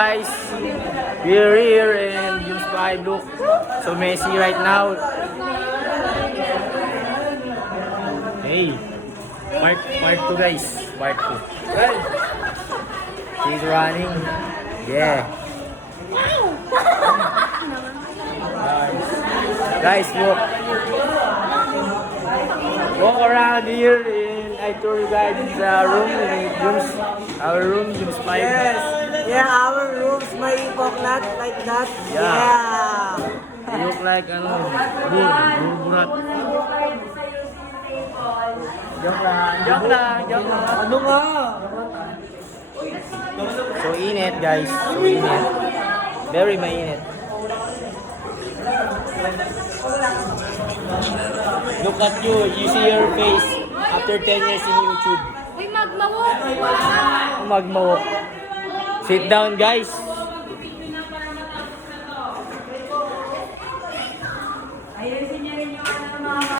Guys, we're here and June 5 look so messy right now. Hey, part 2 guys, part 2. She's running. Yeah. Guys, look. Walk around here and I told you guys it's our room, June 5. Yes. Yeah, our rooms may not like that. Yeah. You look like burat. Joke lang. Ano nga? So init guys, so init. Very mainit. Look at you see your face after 10 years in YouTube. Uy, magmawok! Magmawok. Sit down guys.